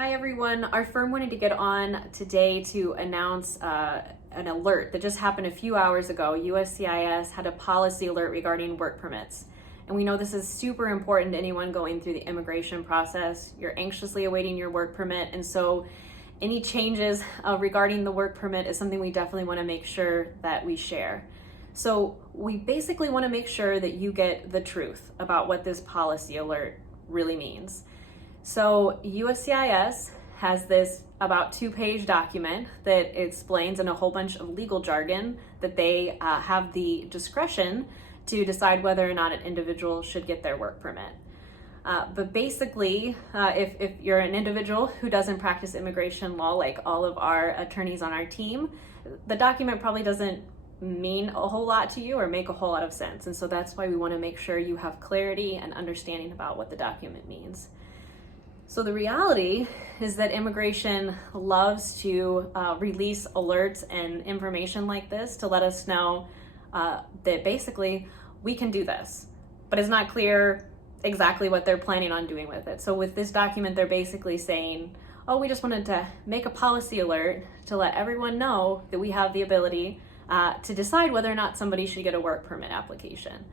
Hi everyone, our firm wanted to get on today to announce an alert that just happened a few hours ago. USCIS had a policy alert regarding work permits. And we know this is super important to anyone going through the immigration process. You're anxiously awaiting your work permit, and so any changes regarding the work permit is something we definitely want to make sure that we share. So we basically want to make sure that you get the truth about what this policy alert really means. So USCIS has this about 2-page document that explains in a whole bunch of legal jargon that they have the discretion to decide whether or not an individual should get their work permit. But basically, if you're an individual who doesn't practice immigration law like all of our attorneys on our team, the document probably doesn't mean a whole lot to you or make a whole lot of sense. And so that's why we want to make sure you have clarity and understanding about what the document means. So the reality is that immigration loves to release alerts and information like this to let us know that basically we can do this, but it's not clear exactly what they're planning on doing with it. So with this document, they're basically saying, oh, we just wanted to make a policy alert to let everyone know that we have the ability to decide whether or not somebody should get a work permit application,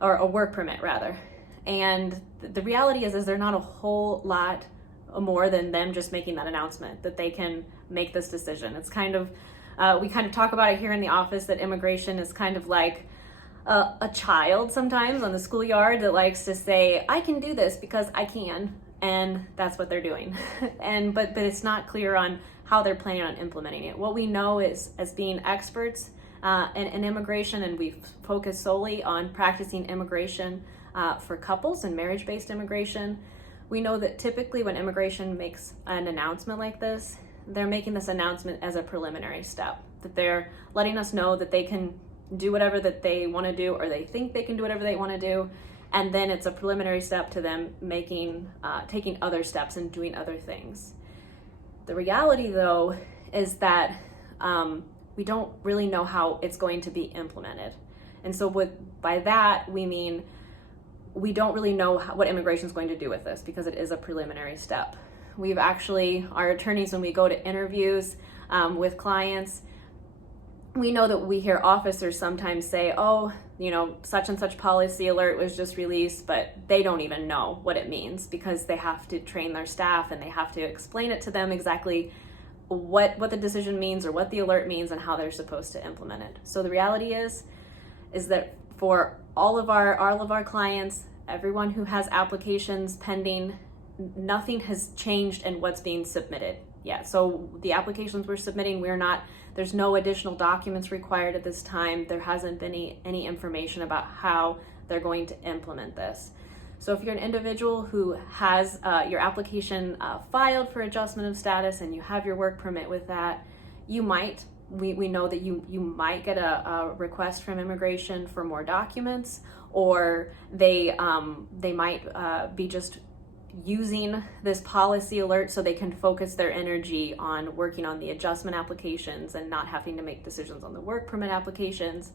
or a work permit rather. And the reality is there's not a whole lot more than them just making that announcement that they can make this decision. It's kind of, we kind of talk about it here in the office that immigration is kind of like a child sometimes on the schoolyard that likes to say, I can do this because I can, and that's what they're doing. But it's not clear on how they're planning on implementing it. What we know is, as being experts in immigration, and we focus solely on practicing immigration for couples and marriage-based immigration, we know that typically when immigration makes an announcement like this, they're making this announcement as a preliminary step, that they're letting us know that they can do whatever that they want to do, or they think they can do whatever they want to do, and then it's a preliminary step to them taking other steps and doing other things. The reality, though, is that we don't really know how it's going to be implemented. And so by that, we mean we don't really know what immigration is going to do with this because it is a preliminary step. We've actually, our attorneys, when we go to interviews with clients, we know that we hear officers sometimes say, oh, such and such policy alert was just released, but they don't even know what it means because they have to train their staff and they have to explain it to them exactly what the decision means or what the alert means and how they're supposed to implement it. So the reality is that for all of our clients, everyone who has applications pending, nothing has changed in what's being submitted yet. So the applications we're submitting, there's no additional documents required at this time. There hasn't been any information about how they're going to implement this. So if you're an individual who has your application filed for adjustment of status and you have your work permit with that, we know that you might get a request from immigration for more documents, or they might be just using this policy alert so they can focus their energy on working on the adjustment applications and not having to make decisions on the work permit applications.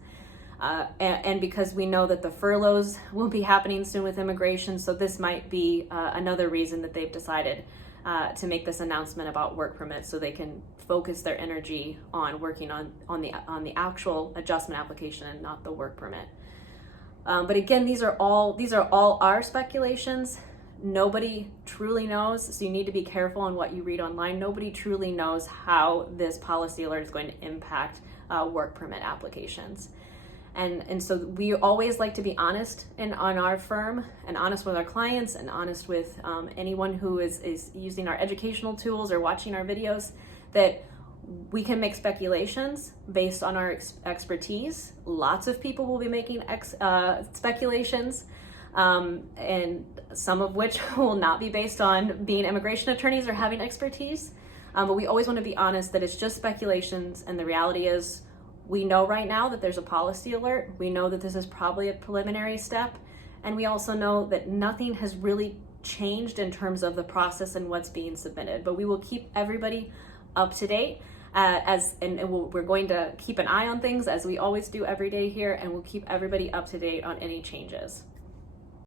And because we know that the furloughs will be happening soon with immigration, so this might be another reason that they've decided to make this announcement about work permits so they can focus their energy on working on the actual adjustment application and not the work permit. But again, these are all our speculations. Nobody truly knows, so you need to be careful on what you read online. Nobody truly knows how this policy alert is going to impact work permit applications. And so we always like to be honest on our firm, and honest with our clients, and honest with anyone who is using our educational tools or watching our videos, that we can make speculations based on our expertise. Lots of people will be making speculations, and some of which will not be based on being immigration attorneys or having expertise. But we always want to be honest that it's just speculations, and the reality is we know right now that there's a policy alert. We know that this is probably a preliminary step, and we also know that nothing has really changed in terms of the process and what's being submitted. But we will keep everybody up to date we're going to keep an eye on things as we always do every day here, and we'll keep everybody up to date on any changes.